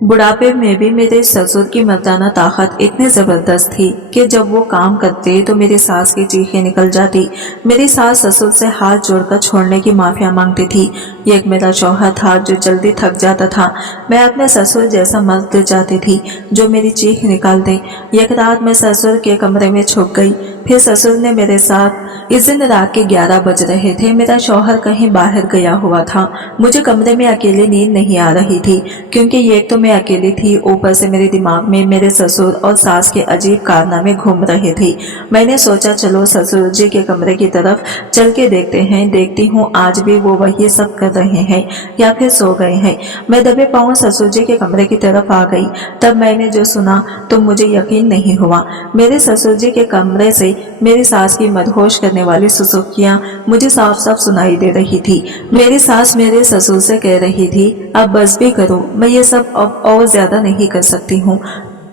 बुढ़ापे में भी मेरे ससुर की मर्दाना ताकत इतनी जबरदस्त थी कि जब वो काम करते तो मेरी सास की चीखें निकल जाती। मेरी सास ससुर से हाथ जोड़कर छोड़ने की माफिया मांगती थी। एक मेरा शौहर था जो जल्दी थक जाता था। मैं अपने ससुर जैसा मर्द चाहती थी जो मेरी चीख निकाल दे। एक रात मैं ससुर के कमरे में छुप गई। फिर ससुर ने मेरे साथ, इस दिन रात के 11 बज रहे थे। मेरा शौहर कहीं बाहर गया हुआ था। मुझे कमरे में अकेले नींद नहीं आ रही थी क्योंकि एक तो मैं अकेली थी, ऊपर से मेरे दिमाग में मेरे ससुर और सास के अजीब कारनामे घूम रहे थे। मैंने सोचा चलो ससुर जी के कमरे की तरफ चल के देखते हैं, देखती हूँ आज भी वो वही सब कर रहे हैं या फिर सो गए हैं। मैं दबे पांव ससुर जी के कमरे की तरफ आ गई। तब मैंने जो सुना तो मुझे यकीन नहीं हुआ। मेरे ससुर जी के कमरे से मेरी सास की मदहोश करने वाली सुसुकियां मुझे साफ साफ सुनाई दे रही थी। मेरी सास मेरे ससुर से कह रही थी, अब बस भी करो, मैं ये सब अब और ज्यादा नहीं कर सकती हूँ।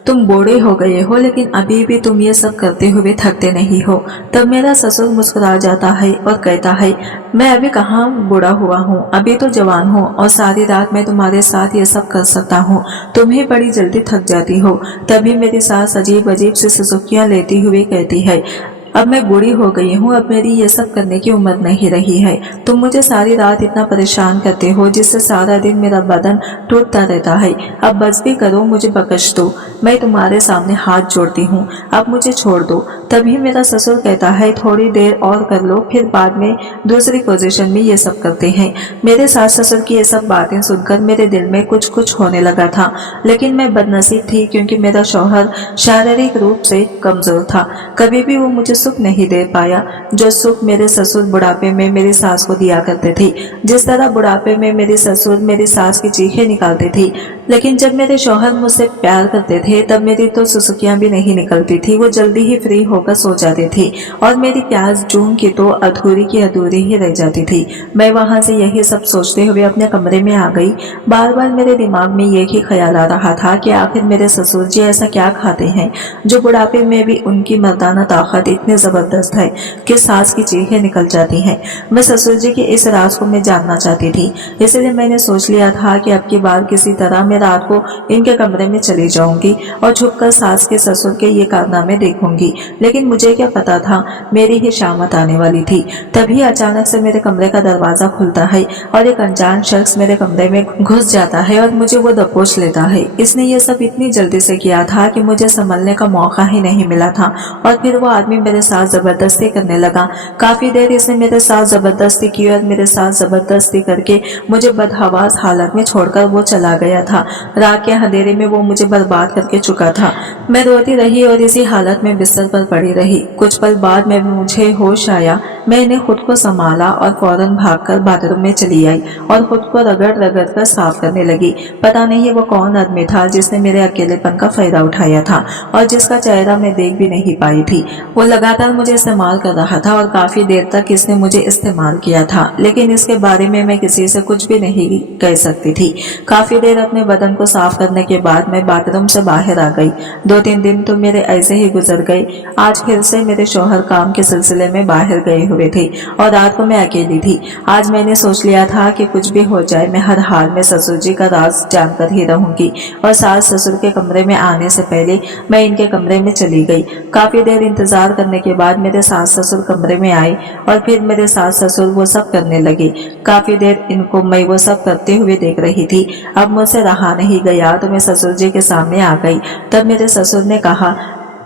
तुम बूढ़े हो गए हो लेकिन अभी भी तुम ये सब करते हुए थकते नहीं हो। तब मेरा ससुर मुस्कुरा जाता है और कहता है, मैं अभी कहाँ बूढ़ा हुआ हूँ, अभी तो जवान हूँ और सारी रात मैं तुम्हारे साथ ये सब कर सकता हूँ। तुम ही बड़ी जल्दी थक जाती हो। तभी मेरी सास अजीब अजीब से सुसुकियां लेती हुई कहती है, अब मैं बूढ़ी हो गई हूँ, अब मेरी ये सब करने की उम्र नहीं रही है। तुम मुझे सारी रात इतना परेशान करते हो जिससे सारा दिन मेरा बदन टूटता रहता है। अब बस भी करो, मुझे बख्श दो, मैं तुम्हारे सामने हाथ जोड़ती हूँ, अब मुझे छोड़ दो। तभी मेरा ससुर कहता है, थोड़ी देर और कर लो, फिर बाद में दूसरी पोजीशन में ये सब करते हैं। मेरे सास ससुर की ये सब बातें सुनकर मेरे दिल में कुछ कुछ होने लगा था, लेकिन मैं बदनसीब थी क्योंकि मेरा शौहर शारीरिक रूप से कमजोर था। कभी भी वो मुझे सुख नहीं दे पाया जो सुख मेरे ससुर बुढ़ापे में मेरी सास को दिया करते थे। जिस तरह बुढ़ापे में मेरे ससुर मेरी सास की चीखें निकालते थे, लेकिन जब मेरे शौहर मुझसे प्यार करते थे तब मेरी तो सुसुकियां भी नहीं निकलती थी। वो जल्दी ही फ्री होकर सो जाते थे और मेरी प्यास जून की तो अधूरी की अधूरी ही रह जाती थी। मैं वहां से यही सब सोचते हुए अपने कमरे में आ गई। बार बार मेरे दिमाग में एक ही ख्याल आ रहा था कि आखिर मेरे ससुर जी ऐसा क्या खाते हैं जो बुढ़ापे में भी उनकी मर्दाना ताकत इतनी जबरदस्त है कि सास की चीखें निकल जाती हैं। मैं ससुर जी के इस राज को मैं जानना चाहती थी, इसलिए मैंने सोच लिया था कि अब की बार किसी तरह मैं रात को इनके कमरे में चली जाऊंगी और छुपकर सास के ससुर के ये कारनामे देखूंगी। लेकिन मुझे क्या पता था मेरी ही शामत आने वाली थी। तभी अचानक से मेरे कमरे का दरवाजा खुलता है और एक अनजान शख्स मेरे कमरे में घुस जाता है और मुझे वो दबोच लेता है। इसने ये सब इतनी जल्दी से किया था कि मुझे संभलने का मौका ही नहीं मिला था और फिर वो आदमी मेरे साथ जबरदस्ती करने लगा। काफी देर इसने मेरे साथ जबरदस्ती की और मेरे साथ जबरदस्ती करके मुझे बदहवास हालत में छोड़कर वो चला गया था। रात के अंधेरे में वो मुझे बर्बाद करके चुका था। मैं रोती रही और इसी हालत में बिस्तर पर पड़ी रही। कुछ पल बाद में मुझे होश आया। मैंने खुद को संभाला और फौरन भागकर बाथरूम में चली आई और खुद को रगड़ रगड़ कर साफ करने लगी। पता नहीं वो कौन आदमी था जिसने मेरे अकेलेपन का फायदा उठाया था और जिसका चेहरा मैं देख भी नहीं पाई थी। वो लगातार मुझे इस्तेमाल कर रहा था और काफी देर तक इसने मुझे इस्तेमाल किया था, लेकिन इसके बारे में मैं किसी से कुछ भी नहीं कह सकती थी। काफी देर अपने बदन को साफ करने के बाद मैं बाथरूम से बाहर आ गई। 2-3 दिन तो मेरे ऐसे ही गुजर गए। आज फिर से मेरे शौहर काम के सिलसिले में बाहर गए हुए थे और रात को मैं अकेली थी। आज मैंने सोच लिया था कि कुछ भी हो जाए मैं हर हाल में ससुर जी का राज जानकर ही रहूंगी और सास ससुर के कमरे में आने से पहले मैं इनके कमरे में चली गई। काफी देर इंतजार करने के बाद मेरे सास ससुर कमरे में आए और फिर मेरे सास ससुर वो सब करने लगे। काफी देर इनको मैं वो सब करते हुए देख रही थी। अब मुझसे रहा नहीं गया तो मैं ससुर जी के सामने आ गई। तब मेरे ससुर ने कहा,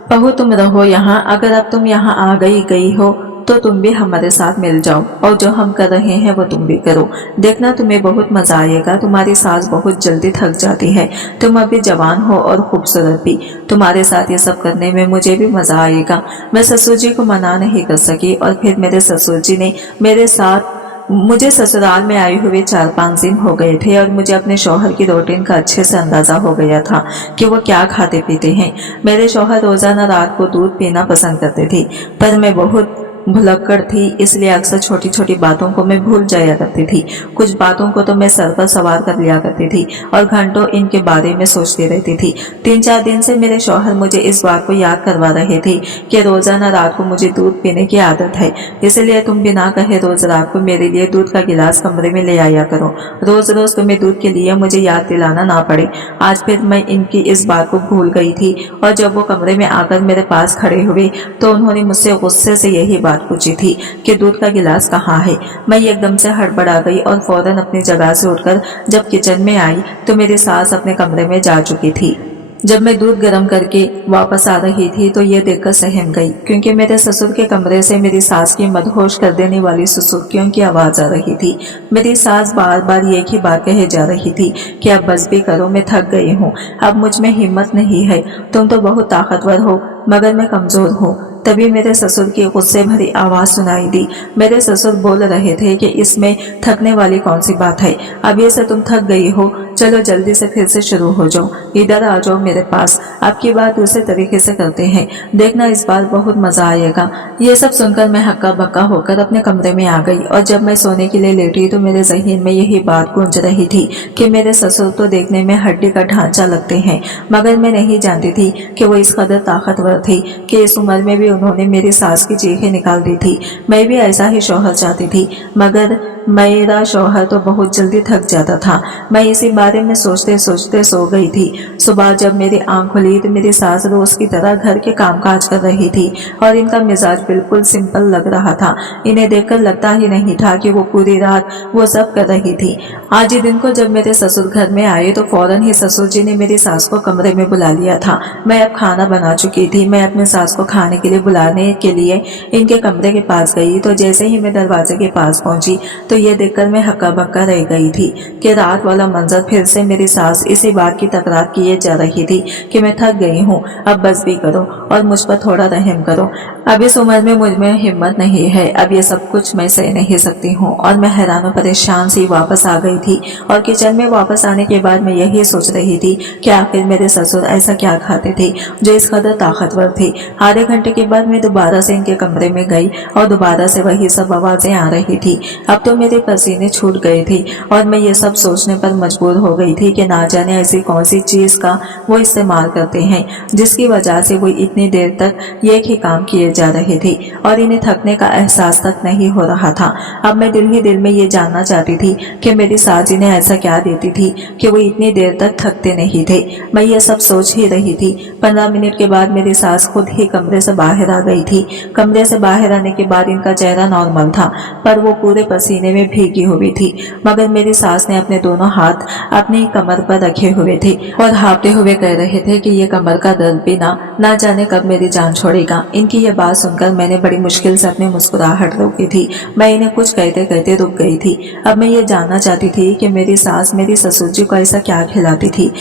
बहू तुम रहो यहाँ, अगर अब तुम यहाँ आ गई हो तो तुम भी हमारे साथ मिल जाओ और जो हम कर रहे हैं वो तुम भी करो। देखना तुम्हें बहुत मजा आएगा। तुम्हारी सास बहुत जल्दी थक जाती है, तुम अभी जवान हो और खूबसूरत भी। तुम्हारे साथ ये सब करने में मुझे भी मजा आएगा। मैं ससुर जी को मना नहीं कर सकी और फिर मेरे ससुर जी ने मेरे साथ, मुझे ससुराल में आए हुए 4-5 दिन हो गए थे और मुझे अपने शौहर की रूटीन का अच्छे से अंदाजा हो गया था कि वो क्या खाते पीते हैं। मेरे शौहर रोजाना रात को दूध पीना पसंद करते थे, पर मैं बहुत भुलक्कड़ थी, इसलिए अक्सर छोटी छोटी बातों को मैं भूल जाया करती थी। कुछ बातों को तो मैं सर पर सवार कर लिया करती थी और घंटों इनके बारे में सोचती रहती थी। 3-4 दिन से मेरे शौहर मुझे इस बात को याद करवा रहे थे कि रोजाना रात को मुझे दूध पीने की आदत है, इसलिए तुम बिना कहे रोज रात को मेरे लिए दूध का गिलास कमरे में ले आया करो। रोज रोज तुम्हें दूध के लिए मुझे याद दिलाना ना पड़े। आज फिर मैं इनकी इस बात को भूल गई थी और जब वो कमरे में आकर मेरे पास खड़े हुए तो उन्होंने मुझसे गुस्से से यही बात पूछी थी कि दूध का गिलास कहाँ है। मैं एकदम से हड़बड़ा गई और फौरन अपनी जगह से उठकर जब किचन में आई तो मेरी सास अपने कमरे में जा चुकी थी। जब मैं दूध गर्म करके वापस आ रही थी तो ये देखकर सहम गई, क्योंकि मेरे ससुर के कमरे से मेरी सास की मदहोश कर देने वाली सुसुकियों की आवाज आ रही थी। मेरी सास बार बार एक ही बात कहे जा रही थी कि अब बस भी करो, मैं थक गई हूँ, अब मुझ में हिम्मत नहीं है, तुम तो बहुत ताकतवर हो मगर मैं कमजोर हूँ। तभी मेरे ससुर की गुस्से भरी आवाज सुनाई दी। मेरे ससुर बोल रहे थे कि इसमें थकने वाली कौन सी बात है, अब ये से तुम थक गई हो, चलो जल्दी से फिर से शुरू हो जाओ, इधर आ जाओ मेरे पास, आपकी बात दूसरे तरीके से करते हैं, देखना इस बार बहुत मजा आएगा। ये सब सुनकर मैं हक्का बक्का होकर अपने कमरे में आ गई और जब मैं सोने के लिए लेटी तो मेरे ज़हन में यही बात गूंज रही थी कि मेरे ससुर तो देखने में हड्डी का ढांचा लगते हैं, मगर मैं नहीं जानती थी कि वो इस कदर ताकतवर थे कि इस उम्र में भी उन्होंने मेरी सास की चीखें निकाल दी थी। मैं भी ऐसा ही शौहर चाहती थी, मगर मेरा शौहर तो बहुत जल्दी थक जाता था। मैं इसी बारे में सोचते सोचते सो गई थी। सुबह जब मेरी आंख खुली तो मेरी सास रोज की तरह घर के कामकाज कर रही थी और इनका मिजाज बिल्कुल सिंपल लग रहा था। इन्हें देखकर लगता ही नहीं था कि वो पूरी रात वो सब कर रही थी। आज ही दिन को जब मेरे ससुर घर में आए तो फौरन ही ससुर जी ने मेरी सास को कमरे में बुला लिया था। मैं अब खाना बना चुकी थी। मैं अपने सास को खाने के लिए बुलाने के लिए इनके कमरे के पास गई तो जैसे ही मैं दरवाजे के पास पहुंची तो ये देखकर मैं हक्का बक्का रह गई थी कि रात वाला मंजर फिर से मेरी सास इसी बात की तकरार किए जा रही थी कि मैं थक गई हूँ, अब बस भी करो और मुझ पर थोड़ा रहम करो, अब इस उम्र में मुझ में हिम्मत नहीं है, अब ये सब कुछ मैं सह नहीं सकती हूँ। और मैं हैरान और परेशान सी वापस आ गई थी और किचन में वापस आने के बाद मैं यही सोच रही थी कि आखिर मेरे ससुर ऐसा क्या खाते थे जो इस कदर ताकतवर थे। आधे घंटे के बाद मैं दोबारा से इनके कमरे में गई और दोबारा से वही सब आवाजें आ रही थी। अब तो मेरे पसीने छूट गए थे और मैं ये सब सोचने पर मजबूर हो गई थी कि ना जाने ऐसी कौन सी चीज का वो इस्तेमाल करते हैं जिसकी वजह से वो इतनी देर तक एक ही काम किए जा रहे थे और इन्हें थकने का एहसास तक नहीं हो रहा था। अब मैं दिल ही दिल में ये जानना चाहती थी कि मेरी सास इन्हें ऐसा क्या देती थी कि वो इतनी देर तक थकते नहीं थे। मैं ये सब सोच ही रही थी। 15 मिनट के बाद मेरी सास खुद ही कमरे से बाहर आ गई थी। कमरे से बाहर आने के बाद इनका चेहरा नॉर्मल था पर वो पूरे पसीने में भीगी हुई थी, मगर मेरी सास ने अपने दोनों हाथ अपनी कमर पर रखे हुए थे और हाँफते हुए कह रहे थे कि ये कमर का दर्द भी ना जाने कब मेरी जान छोड़ेगा। इनकी ये बात सुनकर मैंने बड़ी मुश्किल से अपनी मुस्कुराहट रोकी थी। मैं इन्हें कुछ कहते कहते रुक गई थी। अब मैं ये जानना चाहती थी कि मेरी सास मेरी ससुर जी को ऐसा क्या खिलाती थी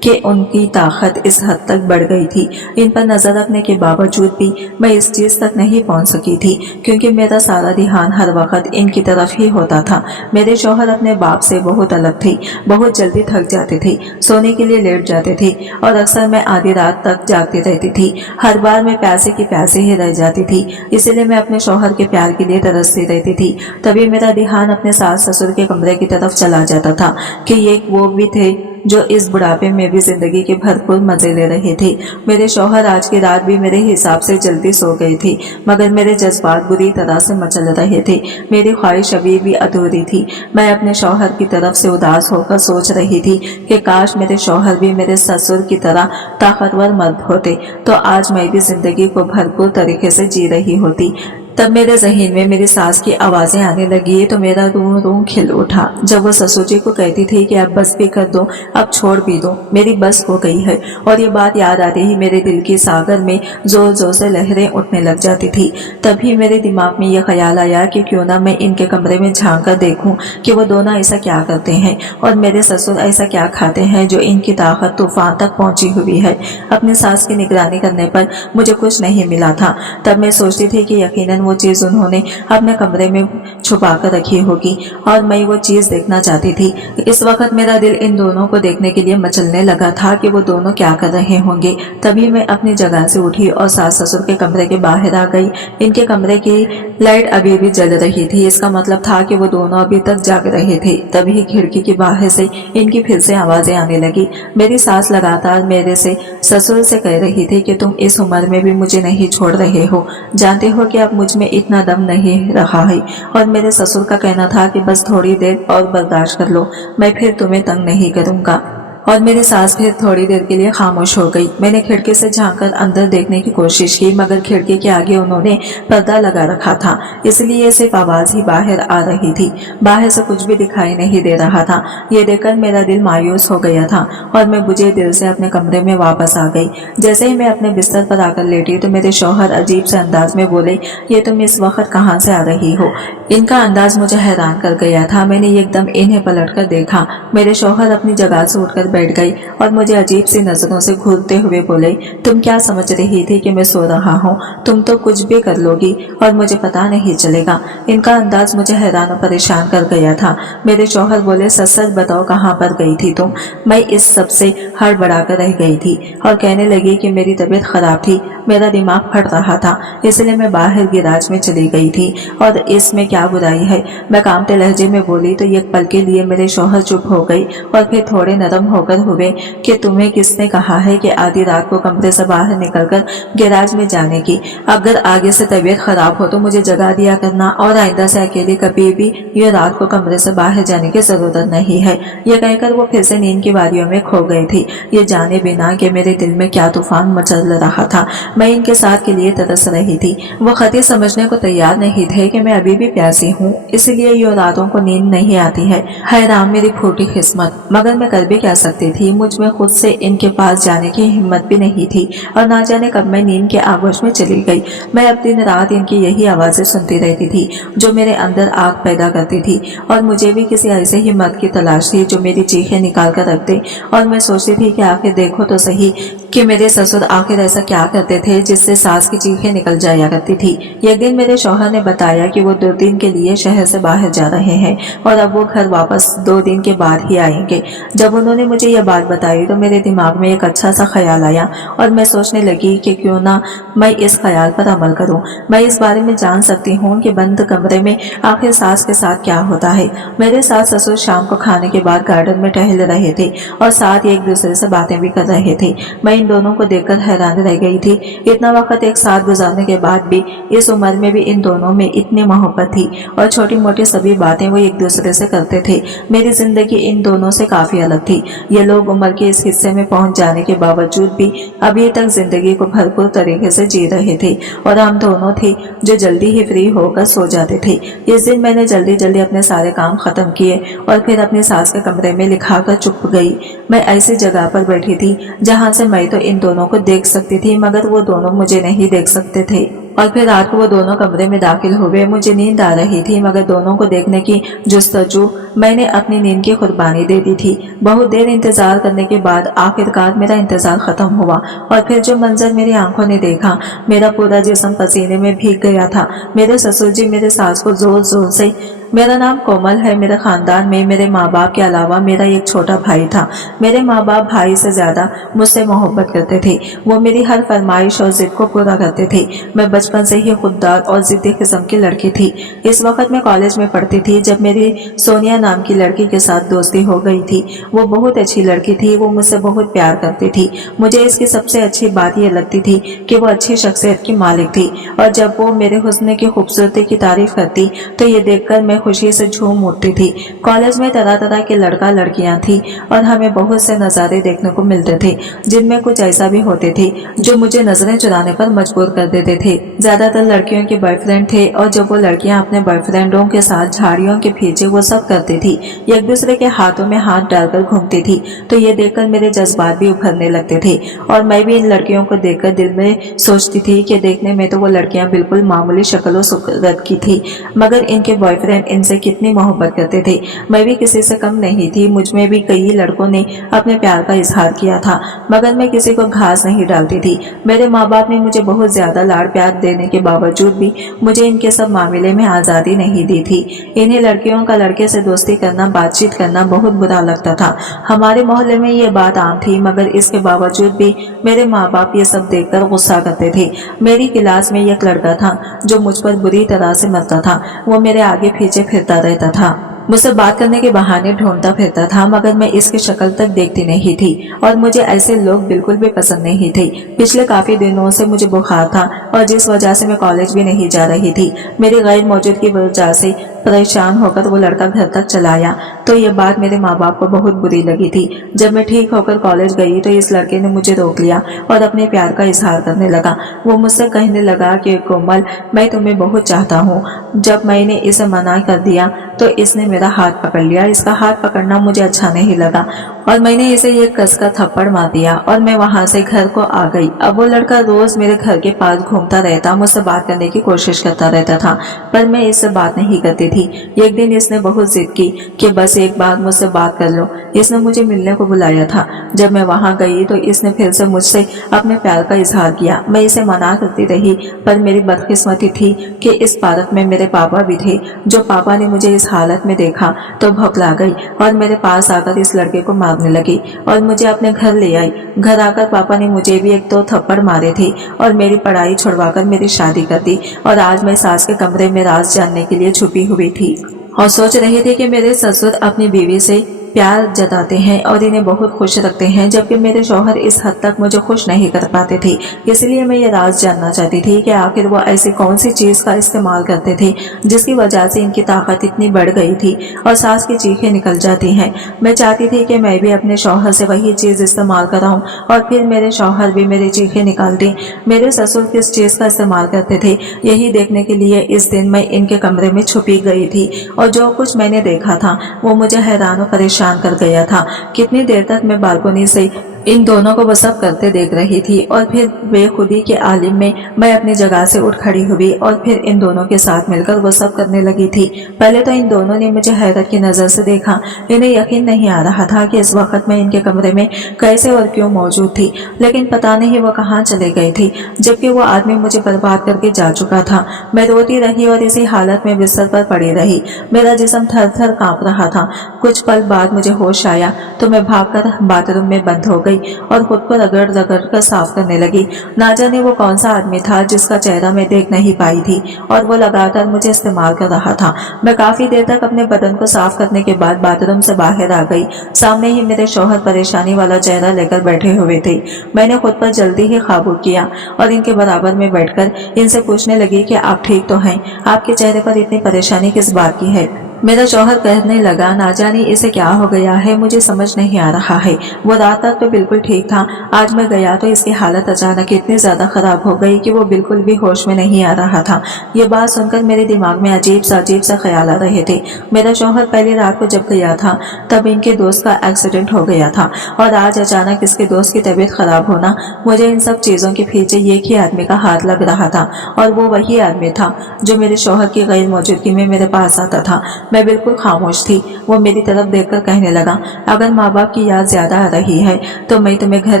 कि उनकी ताकत इस हद तक बढ़ गई थी। इन पर नजर रखने के बावजूद भी मैं इस चीज तक नहीं पहुंच सकी थी, क्योंकि मेरा सारा ध्यान हर वक्त इनकी तरफ ही होता था। मेरे शौहर अपने बाप से बहुत अलग थे, बहुत जल्दी थक जाते थे, सोने के लिए लेट जाते थे और अक्सर मैं आधी रात तक जागती रहती थी। हर बार मैं प्यासे की प्यासे ही रह जाती थी, इसलिए मैं अपने शौहर के प्यार के लिए तरसती रहती थी। तभी मेरा ध्यान अपने सास ससुर के कमरे की तरफ चला जाता था कि ये वो भी थे जो इस बुढ़ापे में भी जिंदगी के भरपूर मजे ले रहे थे। मेरे शौहर आज की रात भी मेरे हिसाब से जल्दी सो गए थे, मगर मेरे जज्बात बुरी तरह से मचल रहे थे। मेरी ख्वाहिश अभी भी अधूरी थी। मैं अपने शौहर की तरफ से उदास होकर सोच रही थी कि काश मेरे शौहर भी मेरे ससुर की तरह ताकतवर मर्द होते तो आज मैं भी जिंदगी को भरपूर तरीके से जी रही होती। तब मेरे ज़हन में मेरी सास की आवाजें आने लगी तो मेरा रूह रूह खिल उठा जब वो ससुर जी को कहती थी कि अब बस भी कर दो, अब छोड़ भी दो, मेरी बस हो गई है। और ये बात याद आते ही मेरे दिल की सागर में जोर जोर से लहरें उठने लग जाती थी। तभी मेरे दिमाग में यह ख्याल आया कि क्यों ना मैं इनके कमरे में झांक कर देखूं कि वो दोनों ऐसा क्या करते हैं और मेरे ससुर ऐसा क्या खाते हैं जो इनकी ताकत तूफान तक पहुंची हुई है। अपनी सास की निगरानी करने पर मुझे कुछ नहीं मिला था। तब मैं सोचती थी कि यकीनन वो चीज उन्होंने अपने कमरे में छुपा कर रखी होगी और मैं वो चीज देखना चाहती थी। इस वक्त मेरा दिल इन दोनों को देखने के लिए मचलने लगा था कि वो दोनों क्या कर रहे होंगे। तभी मैं अपनी जगह से उठी और सास ससुर के कमरे के बाहर आ गई। इनके कमरे की लाइट अभी भी जल रही थी, इसका मतलब था कि वो दोनों अभी तक जाग रहे थे। तभी खिड़की के बाहर से इनकी फिर से आवाजें आने लगी। मेरी सास लगातार मेरे से ससुर से कह रही थी कि तुम इस उम्र में भी मुझे नहीं छोड़ रहे हो, जानते हो कि अब मुझ में इतना दम नहीं रहा है। और मेरे ससुर का कहना था कि बस थोड़ी देर और बर्दाश्त कर लो, मैं फिर तुम्हें तंग नहीं करूंगा। और मेरी सास फिर थोड़ी देर के लिए खामोश हो गई। मैंने खिड़की से झांककर अंदर देखने की कोशिश की, मगर खिड़की के आगे उन्होंने पर्दा लगा रखा था, इसलिए सिर्फ आवाज ही बाहर आ रही थी। बाहर से कुछ भी दिखाई नहीं दे रहा था। ये देखकर मेरा दिल मायूस हो गया था और मैं बुझे दिल से अपने कमरे में वापस आ गई। जैसे ही मैं अपने बिस्तर पर आकर लेटी तो मेरे शौहर अजीब से अंदाज में बोले, ये तुम इस वक्त कहाँ से आ रही हो? इनका अंदाज मुझे हैरान कर गया था। मैंने एकदम इन्हें पलट कर देखा। मेरे शौहर अपनी जगह से उठकर बैठ गई और मुझे अजीब सी नजरों से घूरते हुए बोले, तुम क्या समझ रही थी कि मैं सो रहा हूँ? तुम तो कुछ भी कर लोगी और मुझे पता नहीं चलेगा। इनका अंदाज मुझे हैरान और परेशान कर गया था। मेरे शौहर बोले, सच सच बताओ कहाँ पर गई थी तुम? मैं इस सब से हड़बड़ा कर रह गई थी और कहने लगी कि मेरी तबीयत खराब थी, मेरा दिमाग फट रहा था, इसलिए मैं बाहर गिराज में चली गई थी और इसमें क्या बुराई है? मैं कांपते लहजे में बोली तो एक पल के लिए मेरे शौहर चुप हो गई और फिर थोड़े नरम होकर हुए कि तुम्हें किसने कहा है कि आधी रात को कमरे से बाहर निकलकर गैराज में जाने की? अगर आगे से तबीयत खराब हो तो मुझे जगा दिया करना और आइंदा से अकेले कभी भी ये रात को कमरे से बाहर जाने की जरूरत नहीं है। यह कहकर वो फिर से नींद की वादियों में खो गई थी, ये जाने बिना कि मेरे दिल में क्या तूफान मचल रहा था। मैं इनके साथ के लिए तरस रही थी। वो खती समझने को तैयार नहीं थे कि मैं अभी भी प्यासी हूँ, इसलिए ये रातों को नींद नहीं आती है। हैरान मेरी फूटी किस्मत, मगर मैं कर भी क्या सकती थी? मुझ में खुद से इनके पास जाने की हिम्मत भी नहीं थी और ना जाने कब मैं नींद के आगोश में चली गई। मैं अब दिन रात इनकी यही आवाजें सुनती रहती थी जो मेरे अंदर आग पैदा करती थी और मुझे भी किसी ऐसे ही मर्द की तलाश थी जो मेरी चीखें निकाल कर रख दे। और मैं सोचती थी कि आखिर देखो तो सही कि मेरे ससुर आखिर ऐसा क्या करते थे जिससे सास की चीखें निकल जाया करती थी। एक दिन मेरे शौहर ने बताया कि वो 2 दिन के लिए शहर से बाहर जा रहे हैं और अब वो घर वापस 2 दिन के बाद ही आएंगे। जब उन्होंने मुझे यह बात बताई तो मेरे दिमाग में एक अच्छा सा ख्याल आया और मैं सोचने लगी कि क्यों ना मैं इस ख्याल पर अमल करूं। मैं इस बारे में जान सकती हूँ कि बंद कमरे में आखिर सास के साथ क्या होता है। मेरे सास ससुर शाम को खाने के बाद गार्डन में टहल रहे थे और साथ एक दूसरे से बातें भी कर रहे थे। मैं इन दोनों को देखकर हैरान रह गई थी। इतना वक्त एक साथ गुजारने के बाद भी इस उम्र में भी इन दोनों में इतनी मोहब्बत थी और छोटी मोटी सभी बातें वो एक दूसरे से करते थे। मेरी जिंदगी इन दोनों से काफी अलग थी। ये लोग उम्र के इस हिस्से में पहुंच जाने के बावजूद भी अभी तक जिंदगी को भरपूर तरीके से जी रहे थे और हम दोनों थे जो जल्दी ही फ्री होकर सो जाते थे। इस दिन मैंने जल्दी जल्दी अपने सारे काम खत्म किए और फिर अपनी सास के कमरे में लिखा कर चुप गई। मैं ऐसी जगह पर बैठी थी जहां से मैं तो इन दोनों को देख सकती थी मगर वो दोनों मुझे नहीं देख सकते थे। और फिर रात को वो दोनों कमरे में दाखिल हुए। मुझे नींद आ रही थी मगर दोनों को देखने की जुस्तजू मैंने अपनी नींद की कुर्बानी दे दी थी। बहुत देर इंतजार करने के बाद आखिरकार मेरा इंतजार खत्म हुआ और फिर जो मंजर मेरी आंखों ने देखा, मेरा पूरा जिस्म पसीने में भीग गया था। मेरे ससुर जी मेरे सास को जोर जोर से, मेरा नाम कोमल है, मेरे खानदान में मेरे माँ बाप के अलावा मेरा एक छोटा भाई था। मेरे माँ बाप भाई से ज्यादा मुझसे मोहब्बत करते थे। वो मेरी हर फरमाइश और जिद को पूरा करते थे। मैं बचपन से ही खुददार और जिद्दी किस्म की लड़की थी। इस वक्त मैं कॉलेज में पढ़ती थी जब मेरी सोनिया नाम की लड़की के साथ दोस्ती हो गई थी। वो बहुत अच्छी लड़की थी, वो मुझसे बहुत प्यार करती थी। मुझे इसकी सबसे अच्छी बात यह लगती थी कि वो अच्छी शख्सियत की मालिक थी और जब वो मेरे हुस्न की खूबसूरती की तारीफ करती तो ये देखकर मैं खुशी से झूम उठती थी। कॉलेज में तरह तरह के लड़का लड़कियां थी और हमें बहुत से नज़ारे देखने को मिलते थे जिनमें कुछ ऐसा भी होते थे जो मुझे नजरें चुराने पर मजबूर कर देते थे। ज्यादातर लड़कियों के बॉयफ्रेंड थे और जब वो लड़कियां अपने बॉयफ्रेंडों के साथ झाड़ियों के पीछे वो सब करती थी, एक दूसरे के हाथों में हाथ डालकर घूमती थी, तो ये देखकर मेरे जज्बात भी उभरने लगते थे और मैं भी इन लड़कियों को देखकर दिल में सोचती थी कि देखने में तो वो लड़कियां बिल्कुल मामूली शक्ल और सूरत की थी मगर इनके बॉयफ्रेंड इनसे कितनी मोहब्बत करते थे। मैं भी किसी से कम नहीं थी। मुझ में भी कई लड़कों ने अपने प्यार का इजहार किया था, मगर मैं किसी को घास नहीं डालती थी। मेरे माँ बाप ने मुझे बहुत ज्यादा लाड प्यार देने के बावजूद भी मुझे इनके सब मामले में आज़ादी नहीं दी थी। इन्हें लड़कियों का लड़के से दोस्ती करना, बातचीत करना बहुत बुरा लगता था। हमारे मोहल्ले में ये बात आम थी, मगर इसके बावजूद भी मेरे माँ बाप ये सब देखकर गुस्सा करते थे। मेरी क्लास में एक लड़का था जो मुझ पर बुरी तरह से मरता था। वो मेरे आगे पीछे फिरता रहता था, मुझसे बात करने के बहाने ढूंढता फिरता था, मगर मैं इसकी शक्ल तक देखती नहीं थी और मुझे ऐसे लोग बिल्कुल भी पसंद नहीं थे। पिछले काफी दिनों से मुझे बुखार था और जिस वजह से मैं कॉलेज भी नहीं जा रही थी। मेरी गैर मौजूदगी की वजह से परेशान होकर वो लड़का घर तक चला आया, तो ये बात मेरे माँ बाप को बहुत बुरी लगी थी। जब मैं ठीक होकर कॉलेज गई तो इस लड़के ने मुझे रोक लिया और अपने प्यार का इजहार करने लगा। वो मुझसे कहने लगा कि कोमल, मैं तुम्हें बहुत चाहता हूँ। जब मैंने इसे मना कर दिया तो इसने मेरा हाथ पकड़ लिया। इसका हाथ पकड़ना मुझे अच्छा नहीं लगा और मैंने इसे एक कसकर थप्पड़ मार दिया और मैं वहां से घर को आ गई। अब वो लड़का रोज मेरे घर के पास घूमता रहता, मुझसे बात करने की कोशिश करता रहता था, पर मैं इससे बात नहीं करती थी। एक दिन इसने बहुत जिद की कि बस एक बार मुझसे बात कर लो। इसने मुझे मिलने को बुलाया था। जब मैं वहां गई तो इसने फिर से मुझसे अपने प्यार का इजहार किया। मैं इसे मना करती रही, पर मेरी बदकिस्मती थी कि इस पार्क में मेरे पापा भी थे। जो पापा ने मुझे इस हालत में देखा तो भौंकला गई और मेरे पास आकर इस लड़के को मारने लगी और मुझे अपने घर ले आई। घर आकर पापा ने मुझे भी एक दो थप्पड़ मारे थे और मेरी पढ़ाई छुड़वाकर मेरी शादी कर दी। और आज मैं सास के कमरे में राज जानने के लिए छुपी हुई थी और सोच रही थी कि मेरे ससुर अपनी बीवी से प्यार जताते हैं और इन्हें बहुत खुश रखते हैं, जबकि मेरे शौहर इस हद तक मुझे खुश नहीं कर पाते थे। इसलिए मैं ये राज जानना चाहती थी कि आखिर वो ऐसी कौन सी चीज का इस्तेमाल करते थे जिसकी वजह से इनकी ताकत इतनी बढ़ गई थी और सास की चीखें निकल जाती हैं। मैं चाहती थी कि मैं भी अपने शौहर से वही चीज इस्तेमाल कराऊं और फिर मेरे शौहर भी मेरी चीखें निकाल दें। मेरे ससुर किस चीज का इस्तेमाल करते थे, यही देखने के लिए इस दिन मैं इनके कमरे में छुपी गई थी और जो कुछ मैंने देखा था वो मुझे हैरान और परेशान कर गया था। कितनी देर तक मैं बालकनी से इन दोनों को वो सब करते देख रही थी और फिर बेखुदी के आलिम में मैं अपनी जगह से उठ खड़ी हुई और फिर इन दोनों के साथ मिलकर वो सब करने लगी थी। पहले तो इन दोनों ने मुझे हैरत की नजर से देखा। इन्हें यकीन नहीं आ रहा था कि इस वक्त मैं इनके कमरे में कैसे और क्यों मौजूद थी, लेकिन पता नहीं वो कहाँ चले गए थे, जबकि वो आदमी मुझे बर्बाद करके जा चुका था। मैं रोती रही और इसी हालत में बिस्तर पर पड़ी रही। मेरा जिस्म थर थर कांप रहा था। कुछ पल बाद मुझे होश आया तो मैं भागकर बाथरूम में बंद हो गई और खुद को रगड़ रगड़ कर साफ करने लगी। ना जाने वो कौन सा आदमी था जिसका चेहरा मैं देख नहीं पाई थी और वो लगातार मुझे इस्तेमाल कर रहा था। मैं काफी देर तक अपने बदन को साफ करने के बाद बाथरूम से बाहर आ गई। सामने ही मेरे शौहर परेशानी वाला चेहरा लेकर बैठे हुए थे। मैंने खुद पर जल्दी ही काबू किया और इनके बराबर में बैठकर इनसे पूछने लगी कि आप ठीक तो हैं? आपके चेहरे पर इतनी परेशानी किस बात की है? मेरा शौहर कहने लगा, ना जाने इसे क्या हो गया है, मुझे समझ नहीं आ रहा है। वो रात तक तो बिल्कुल ठीक था, आज मैं गया तो इसकी हालत अचानक इतनी ज्यादा खराब हो गई कि वो बिल्कुल भी होश में नहीं आ रहा था। ये बात सुनकर मेरे दिमाग में अजीब सा ख्याल आ रहे थे। मेरा शौहर पहली रात को जब गया था तब इनके दोस्त का एक्सीडेंट हो गया था और आज अचानक इसके दोस्त की तबीयत खराब होना, मुझे इन सब चीजों के पीछे एक ही आदमी का हाथ लग रहा था और वो वही आदमी था जो मेरे शौहर की गैर मौजूदगी में मेरे पास आता था। मैं बिल्कुल खामोश थी। वो मेरी तरफ देखकर कहने लगा, अगर माँ बाप की याद ज्यादा आ रही है तो मैं तुम्हें घर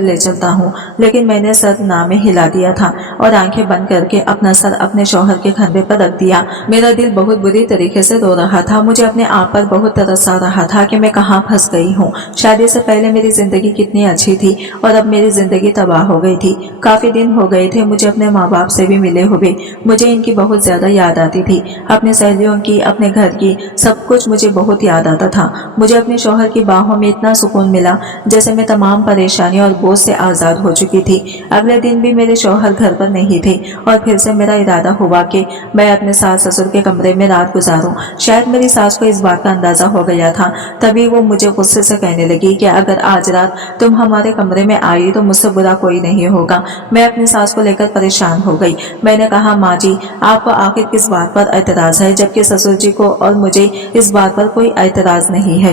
ले चलता हूँ। लेकिन मैंने सर ना में हिला दिया था और आंखें बंद करके अपना सर अपने शौहर के कंधे पर रख दिया। मेरा दिल बहुत बुरी तरीके से रो रहा था। मुझे अपने आप पर बहुत तरस आ रहा था कि मैं कहाँ फंस गई हूँ। शादी से पहले मेरी जिंदगी कितनी अच्छी थी और अब मेरी जिंदगी तबाह हो गई थी। काफी दिन हो गए थे मुझे अपने माँ बाप से भी मिले हुए। मुझे इनकी बहुत ज्यादा याद आती थी, अपनी सहेलियों की, अपने घर की, सब कुछ मुझे बहुत याद आता था। मुझे अपने शौहर की बाहों में इतना सुकून मिला जैसे मैं तमाम परेशानियों और बोझ से आजाद हो चुकी थी। अगले दिन भी मेरे शौहर घर पर नहीं थे और फिर से मेरा इरादा हुआ कि मैं अपने सास ससुर के कमरे में रात गुजारूं। शायद मेरी सास को इस बात का अंदाजा हो गया था, तभी वो मुझे गुस्से से कहने लगी कि अगर आज रात तुम हमारे कमरे में आई तो मुझसे बुरा कोई नहीं होगा। मैं अपनी सास को लेकर परेशान हो गई। मैंने कहा, माँ जी, आपको आखिर किस बात पर एतराज है, जबकि ससुर जी को और मुझे इस बात पर कोई एतराज नहीं है।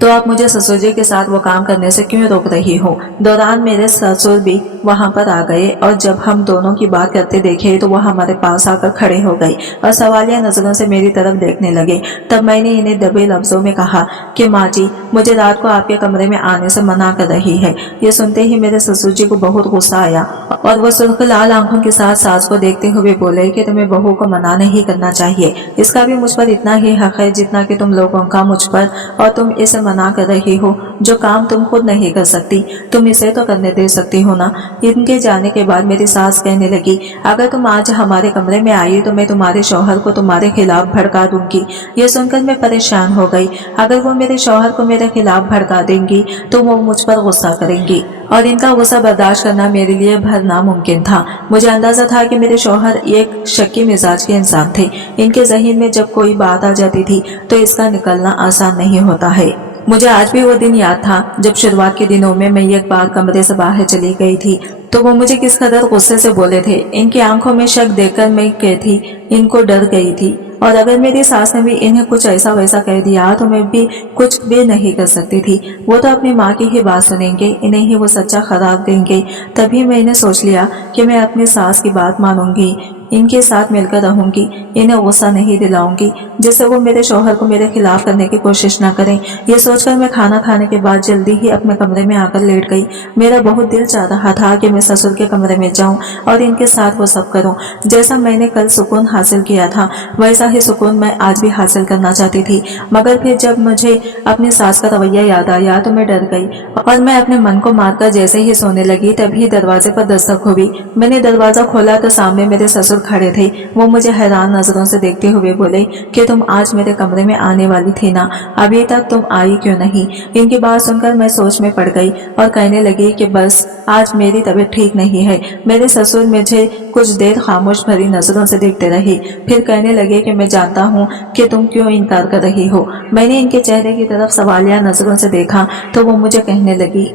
तो आप मुझे ससुर जी के साथ वो काम करने से क्यों रोक रही हो। दौरान मेरे ससुर भी वहां पर आ गए और जब हम दोनों की बात करते देखे तो वो हमारे पास आकर खड़े हो गए और सवालिया नजरों से मेरी तरफ देखने लगे। तब मैंने इन्हें दबे लफ्जों में कहा कि माँ जी, मुझे रात को आपके कमरे में आने से मना कर रही है। ये सुनते ही मेरे ससुर जी को बहुत गुस्सा आया और वो सुर्ख लाल आंखों के साथ सास को देखते हुए बोले कि तुम्हें बहू को मना नहीं करना चाहिए। इसका भी मुझ पर इतना ही हक है जितना कि तुम लोगों का मुझ पर, और तुम इसे मना कर रही हो। जो काम तुम खुद नहीं कर सकती तुम इसे तो करने दे सकती हो ना। इनके जाने के बाद मेरी सास कहने लगी, अगर तुम आज हमारे कमरे में आई तो मैं तुम्हारे शौहर को तुम्हारे खिलाफ भड़का दूंगी। ये सुनकर मैं परेशान हो गई। अगर वो मेरे शौहर को मेरे खिलाफ भड़का देंगी तो वो मुझ पर गुस्सा करेंगी और इनका गुस्सा बर्दाश्त करना मेरे लिए भर नामुमकिन था। मुझे अंदाजा था कि मेरे शौहर एक शक्की मिजाज के इंसान थे। इनके ज़हन में जब कोई बात आ जाती थी तो इसका निकलना आसान नहीं होता है। मुझे आज भी वो दिन याद था जब शुरुआत के दिनों में मैं एक बार कमरे से बाहर चली गई थी तो वो मुझे किस कदर गुस्से से बोले थे। इनकी आंखों में शक देखकर मैं कहती इनको डर गई थी, और अगर मेरी सास ने भी इन्हें कुछ ऐसा वैसा कह दिया तो मैं भी कुछ भी नहीं कर सकती थी। वो तो अपनी माँ की ही बात सुनेंगे, इन्हें ही वो सच्चा खराब देंगे। तभी मैंने सोच लिया कि मैं अपनी सास की बात मानूंगी, इनके साथ मिलकर रहूंगी, इन्हें गुस्सा नहीं दिलाऊंगी जिससे वो मेरे शौहर को मेरे खिलाफ करने की कोशिश न करें। ये सोचकर मैं खाना खाने के बाद जल्दी ही अपने कमरे में आकर लेट गई। मेरा बहुत दिल चाह रहा था कि मैं ससुर के कमरे में जाऊं और इनके साथ वो सब करूं। जैसा मैंने कल सुकून हासिल किया था वैसा ही सुकून मैं आज भी हासिल करना चाहती थी। मगर फिर जब मुझे अपनी सास का रवैया याद आया तो मैं डर गई और मैं अपने मन को मारकर जैसे ही सोने लगी तभी दरवाजे पर दस्तक हुई। मैंने दरवाजा खोला तो सामने मेरे ससुर खड़े थे। वो मुझे हैरान नजरों से देखते हुए बोले कि तुम आज मेरे कमरे में आने वाली थी ना, अभी तक तुम आई क्यों नहीं। इनकी बात सुनकर मैं सोच में पड़ गई और कहने लगी कि बस आज मेरी तबीयत ठीक नहीं है। मेरे ससुर मुझे कुछ देर खामोश भरी नजरों से देखते रहे, फिर कहने लगे कि मैं जानता हूँ कि तुम क्यों इनकार कर रही हो। मैंने इनके चेहरे की तरफ सवालिया नजरों से देखा तो वो मुझे कहने लगी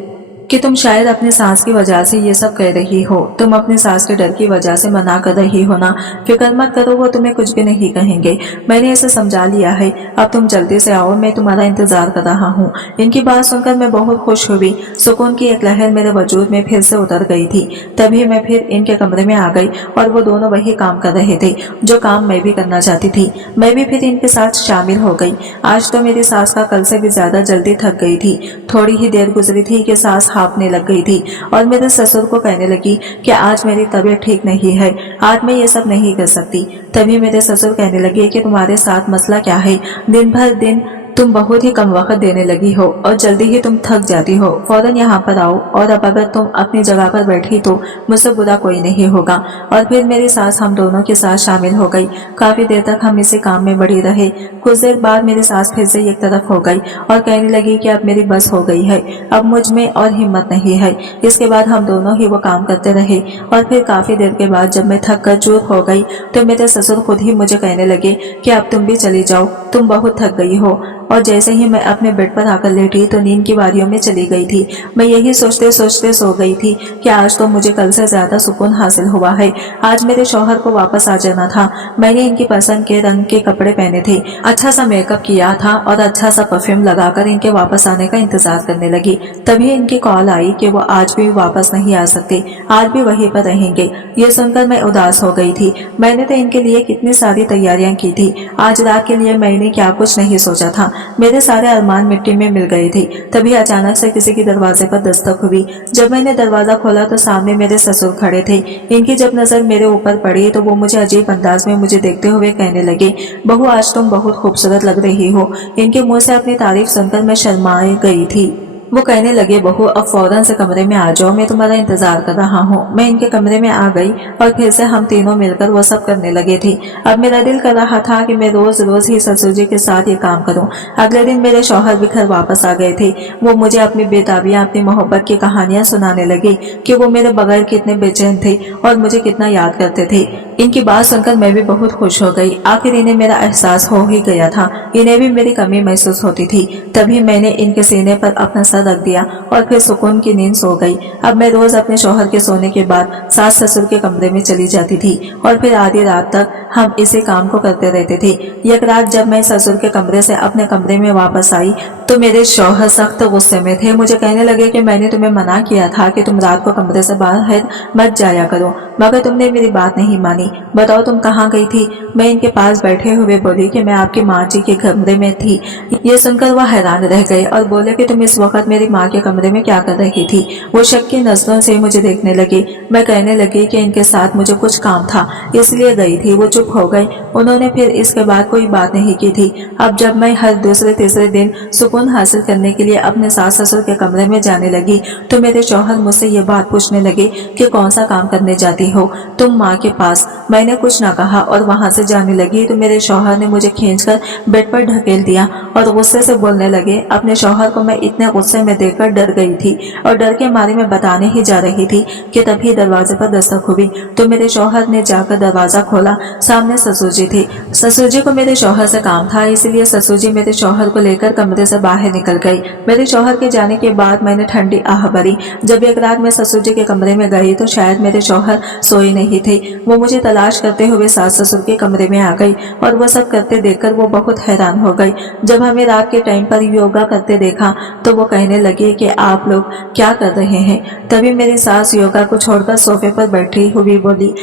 कि तुम शायद अपनी सास की वजह से ये सब कह रही हो। तुम अपनी सास के डर की वजह से मना कर रही हो ना। फिक्र मत करो, वो तुम्हें कुछ भी नहीं कहेंगे। मैंने इसे समझा लिया है। अब तुम जल्दी से आओ, मैं तुम्हारा इंतजार कर रहा हूँ। इनकी बात सुनकर मैं बहुत खुश हुई। सुकून की एक लहर मेरे वजूद में फिर से उतर गई थी। तभी मैं फिर इनके कमरे में आ गई और वो दोनों वही काम कर रहे थे जो काम मैं भी करना चाहती थी। मैं भी फिर इनके साथ शामिल हो गई। आज तो मेरी सास का कल से भी ज्यादा जल्दी थक गई थी। थोड़ी ही देर गुजरी थी कि सास हाँफने लग गई थी और मेरे ससुर को कहने लगी कि आज मेरी तबीयत ठीक नहीं है, आज मैं ये सब नहीं कर सकती। तभी मेरे ससुर कहने लगे कि तुम्हारे साथ मसला क्या है, दिन भर दिन तुम बहुत ही कम वक्त देने लगी हो और जल्दी ही तुम थक जाती हो। फौरन यहाँ पर आओ, और अब अगर तुम अपनी जगह पर बैठी तो मुझसे बुरा कोई नहीं होगा। और फिर मेरी सास हम दोनों के साथ शामिल हो गई। काफी देर तक हम इसी काम में बड़ी रहे। कुछ देर बाद मेरी सास फिर से एक तरफ हो गई और कहने लगी कि अब मेरी बस हो गई है, अब मुझ में और हिम्मत नहीं है। इसके बाद हम दोनों ही वो काम करते रहे और फिर काफी देर के बाद जब मैं थक कर चूर हो गई तो मेरे ससुर खुद ही मुझे कहने लगे कि अब तुम भी चली जाओ, तुम बहुत थक गई हो। और जैसे ही मैं अपने बेड पर आकर लेटी तो नींद की बारियों में चली गई थी। मैं यही सोचते सोचते सो गई थी कि आज तो मुझे कल से ज्यादा सुकून हासिल हुआ है। आज मेरे शौहर को वापस आ जाना था। मैंने इनकी पसंद के रंग के कपड़े पहने थे, अच्छा सा मेकअप किया था और अच्छा सा परफ्यूम लगाकर इनके वापस आने का इंतजार करने लगी। तभी इनकी कॉल आई कि वो आज भी वापस नहीं आ सकते, आज भी वहीं पर रहेंगे। ये सुनकर मैं उदास हो गई थी। मैंने तो इनके लिए कितनी सारी तैयारियां की थी। आज रात के लिए मैंने क्या कुछ नहीं सोचा था। मेरे सारे अरमान मिट्टी में मिल गए थे। तभी अचानक से किसी की दरवाजे पर दस्तक हुई। जब मैंने दरवाजा खोला तो सामने मेरे ससुर खड़े थे। इनकी जब नजर मेरे ऊपर पड़ी तो वो मुझे अजीब अंदाज में मुझे देखते हुए कहने लगे, बहू आज तुम बहुत खूबसूरत लग रही हो। इनके मुंह से अपनी तारीफ सुनकर मैं शर्माए गई थी। वो कहने लगे, बहू अब फौरन से कमरे में आ जाओ, मैं तुम्हारा इंतजार कर रहा हूँ। मैं इनके कमरे में आ गई और फिर से हम तीनों मिलकर वो सब करने लगे थे। अब मेरा दिल कर रहा था कि मैं रोज रोज ही ससुर जी के साथ ये काम करूँ। अगले दिन मेरे शौहर भी घर वापस आ गए थे। वो मुझे अपनी बेताबियां, अपनी मोहब्बत की कहानियां सुनाने लगे कि वो मेरे बगैर कितने बेचैन थे और मुझे कितना याद करते थे। इनकी बात सुनकर मैं भी बहुत खुश हो गई। आखिर इन्हें मेरा एहसास हो ही गया था, इन्हें भी मेरी कमी महसूस होती थी। तभी मैंने इनके सीने पर अपना सर रख दिया और फिर सुकून की नींद सो गई। अब मैं रोज अपने शौहर के सोने के बाद सास ससुर के कमरे में चली जाती थी और फिर आधी रात तक हम इसी काम को करते रहते थे। एक रात जब मैं ससुर के कमरे से अपने कमरे में वापस आई तो मेरे शौहर सख्त गुस्से में थे। मुझे कहने लगे कि मैंने तुम्हें मना किया था कि तुम रात को कमरे से बाहर मत जाया करो, मगर तुमने मेरी बात नहीं मानी। बताओ तुम कहाँ गई थी? मैं इनके पास बैठे हुए बोली कि मैं आपकी माँ जी के कमरे में थी। ये सुनकर वह हैरान रह गए और बोले कि तुम इस वक्त मेरी माँ के कमरे में क्या कर रही थी? वो शक की नजरों से मुझे देखने लगे। मैं कहने लगी कि इनके साथ मुझे कुछ काम था इसलिए गई थी। वो चुप हो गए। उन्होंने फिर इसके बाद कोई बात नहीं की थी। अब जब मैं हर दूसरे तीसरे दिन सुकून हासिल करने के लिए अपने सास ससुर के कमरे में जाने लगी तो मेरे शौहर मुझसे ये बात पूछने लगे कि कौन सा काम करने जाती हो तुम माँ के पास? मैंने कुछ ना कहा और वहां से जाने लगी तो मेरे शौहर ने मुझे खींचकर बेड पर ढकेल दिया और गुस्से से बोलने लगे। अपने शौहर को मैं इतने गुस्से में देखकर डर गई थी और डर के मारे मैं बताने ही जा रही थी कि तभी दरवाजे पर दस्तक हुई तो मेरे शौहर ने जाकर दरवाजा खोला। सामने ससुर जी थे। ससुर जी को मेरे शौहर से काम था इसलिए ससुर जी मेरे शौहर को लेकर कमरे से बाहर निकल गई। मेरे शौहर के जाने के बाद मैंने ठंडी आह भरी। जब एक रात मैं ससुर जी के कमरे में गई तो शायद मेरे शौहर सोए नहीं थे। वो मुझे तलाश करते हुए सास ससुर के कमरे में आ गई और वो सब करते देखकर वो बहुत हैरान हो गई। जब हमें रात के टाइम पर योगा करते देखा तो वो कहने लगे कि आप लोग क्या कर रहे हैं? तभी मेरी सास योगा को छोड़कर सोफे पर बैठी हुई बोली,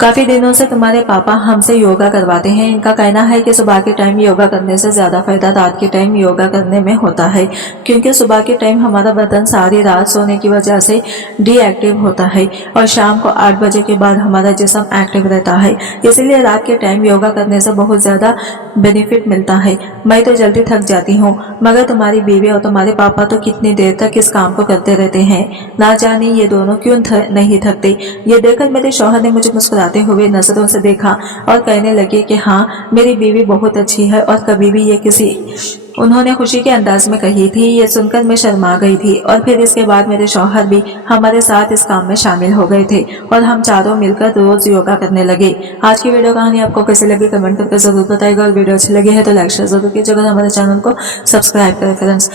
काफी दिनों से तुम्हारे पापा हमसे योगा करवाते हैं। इनका कहना है कि सुबह के टाइम योगा करने से ज्यादा फायदा रात के टाइम योगा करने में होता है, क्योंकि सुबह के टाइम हमारा बदन सारी रात सोने की वजह से डीएक्टिव होता है और शाम को 8 बजे के बाद हमारा जिस्म एक्टिव रहता है। इसीलिए रात के टाइम योगा करने से बहुत ज्यादा बेनिफिट मिलता है। मैं तो जल्दी थक जाती हूँ, मगर तुम्हारी बीवी और तुम्हारे पापा तो कितनी देर तक इस काम को करते रहते हैं। ना जाने ये दोनों क्यों नहीं थकते। ये देखकर मेरे शौहर ने मुझे मुस्कुराते हुए नजरों से देखा और कहने लगे कि हाँ, मेरी बीवी बहुत अच्छी है और कभी भी ये किसी उन्होंने खुशी के अंदाज में कही थी। ये सुनकर मैं शर्मा गई थी और फिर इसके बाद मेरे शौहर भी हमारे साथ इस काम में शामिल हो गए थे और हम चारों मिलकर रोज योगा करने लगे। आज की वीडियो कहानी आपको कैसी लगी कमेंट करके जरूर बताइएगा और वीडियो अच्छी लगी है तो लाइक शेयर जरूर कीजिएगा। हमारे चैनल को सब्सक्राइब करें फ्रेंड्स।